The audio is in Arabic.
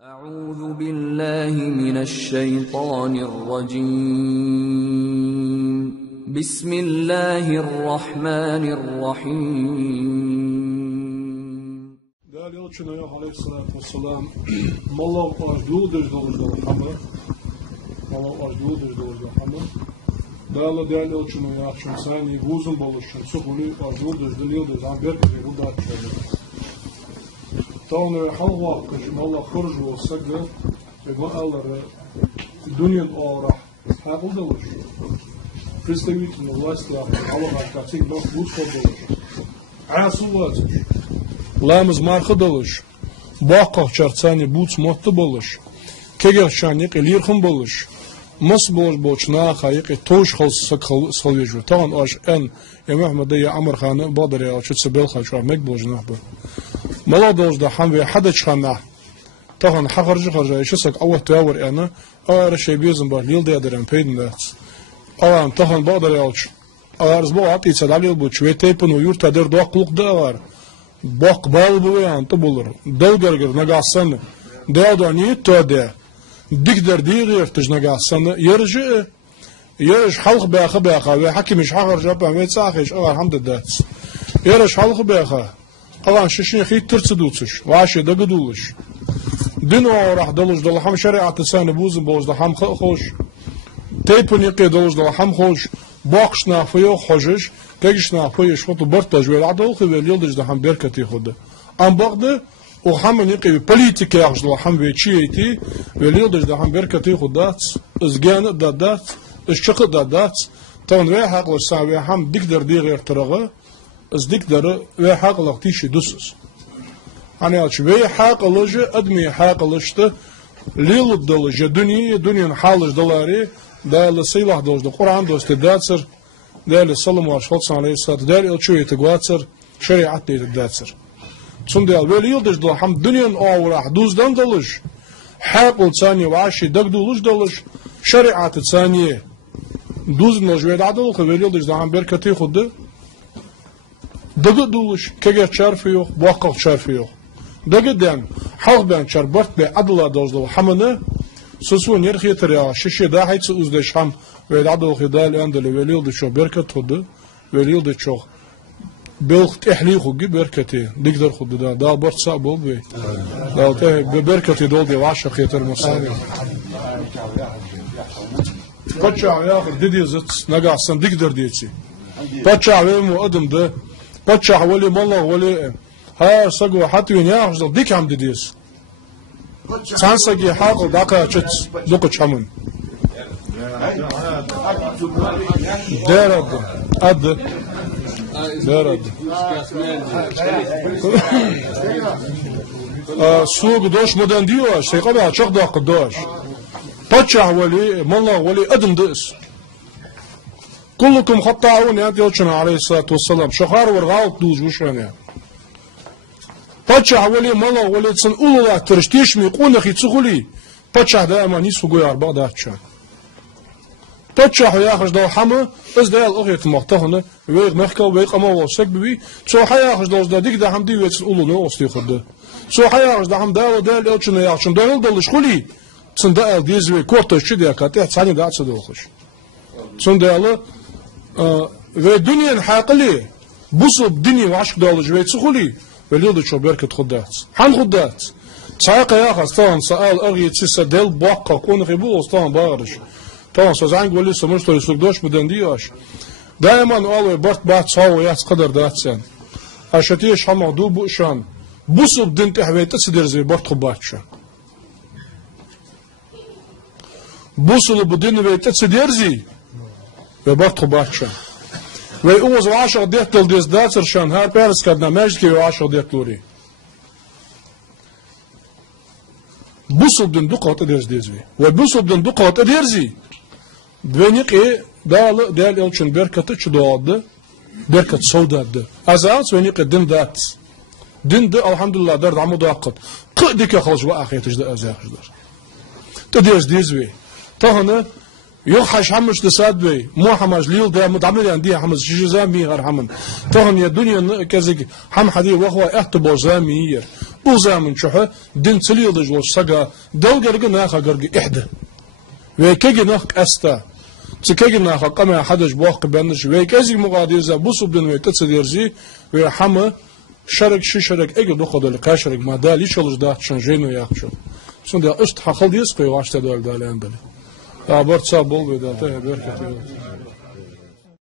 أعوذ بالله من الشيطان الرجيم. بسم الله الرحمن الرحيم. Değerli Elçino'ya aleyhissalatü vesselam Mallahu arzudur doğrudur hamı. Mallahu arzudur doğrudur hamı. Değerli Elçino'ya akşam sani uzun boluşun suhulu arzudur diliyordur haber bu da açıyor. Tavne halva kış Allah kurju olsak da bu Allah'ı dünyanın ağra haklı olur. Представительные власти Allah'a kaçık bak bu sorduğu. Asıl Ламыз мархы дылыш, баққақ чарцани буц мотты болыш, кегер шаник илирхым болыш, мыс болыш болчна хайық тош халсық салвежу. Таған аш эн Мухаммад я Амр ханы бадыр я чуц бел хашу мек болжна бу. Мала должда хам ве хадыч хана. Таған хахаржы харжа ешсак авах туавр яна ар шебезм бар лил дядерен пейдндац. Алан таған бадыр я уч. Арз бо апица далил бу чветепну юрта дер доқлуқ давар. Bak bal bu yantı bulur. Dalgargır nagassanı. Dağda niye töde. Dikder diğer tış nagassanı. Yarış halk beha ve hakim iş hakar japa met sahiş ağar hamdedats. Yarış halk beha. Ağan şişin xit tırsı duçuş. Vaşı da gıduluş. Din o rah daluş dal ham şeriatı sani buzun boz da ham xoş. Teypun yaqi daluş da ham xoş. Bakşna fıyor xoşuş. Tegishna apoye shvotu bartaj ve adol ve yıldız da ham berkati xoda. Am bagda o ham niqi politika yaxşla ham ve çiyti ve yıldız da ham berkati xoda. Izgan da dat, işçı da dat. Ton ve haqlı savi ham dikder diğer tarağı. Az dikder ve haqlı tişi dusuz. Hani aç ve haqlıcı admi haqlıştı. Lil dalıcı dünyanın halıcı dalari da silah dozdu. Kur'an dostu datsır. Değerli Sallallahu Aleyhi ve Sellem değerli ölçüyeti guatsır, şeriat deydi datsır. Çundayal böyle yıldız da ham dünyanın ağırah duzdan dalış, haqıl saniye ve aşi dagduluş dalış, şeriatı saniye duzun lojved adıl ve yıldız da ham berkati xudu, dagduluş, kege çarfı yok, muhakkak çarfı yok. Dagden, halk ben çarbart be adıla dozdu hamını, Susun yerhiyetir ya, şişe daha hiç uzdeş ham ve adıl hidal endeli ve yıldı çok berkat hudu ve yıldı çok belki ehli hugi berkati dikder hudu da daha bart sabol be daha te berkati dol de vaşak yeter musavi paça ya dedi zıt nagassan dikder diyeci paça ve mu adım da paça veli mallah veli ha sagu hatun ya dik ham dediyes Sansagi haqıl daka çıt duku çamın. Deradı. Adı. Deradı. Suğu doş modan diyor. Şey kadar çok dakika doş. Paçah veli, mallah veli adım dız. Kullukum hatta'un ya diyorçuna aleyhissalatu vesselam. Şohar var galt duz vuşran ya. Paçah veli mallah veli tsin ulullah tırıştış mi qunakhi tsughuli. Paçah da ama nisu goyar bağdatça. Paçah yaxış da hamı öz dayal oğyet maqtahını ve mehka ve qama olsak bibi. Soha yaxış da ozdadik da ham divetsin ulunu osti xuddu. Soha yaxış da ham dal elçine yaxşın dal dalış xuli. Tsin dal diz ve kortoşçı diye katı sani da atsa da oxuş. Tsin dalı ve dünyanın haqli busub dünya aşk dalış ve tsughuli. وليد شو بركة خدات حن خدات ساق يا أخي طبعا سأل أغي تسا دل بقى كون خيبو طبعا بارش طبعا سازعين قولي سمرشتو يسوقدوش بدن دياش دائما قالوا برت بعد صاو ياس قدر داتسان أشتيش هم عدو بوشان بوصب دنت حويت تسدر زي برت خباتشان بوصل بدن ويت تسدر زي برت خباتشان ve uz vaşa dehtel des datsar şan har pers kadna mejki vaşa dehturi busubdun duqat edezdi ve busubdun duqat ederzi dveniqi dal elçin berkatı çudadı berkat savdadı azat veniqi dindat dinde elhamdülillah der amu daqat qdik xalj ve axiyatijda azaqlar tedezdi tahana يوحش حمش تسادبي مو حمش ليل ده مدعمل عندي حمش شيء زامي غير حمن طبعا يا دنيا كذا حم حدي وهو احتبو زامي بو زامن شو دين تليل جو سجا دو جرج ناخ جرج إحدى وكيج ناخ أستا تكيج ناخ قام حدش بوق بينش وكذا مقادير بوسو بدن وتتصدرزي وحما شرك شي شرك اجي دخل الكاشرك ما ده ليش الله ده شنجينو ياخشو سون ده است حخل ديس قي واشته دول دالان بله. أبرت صابول بدأته بركة.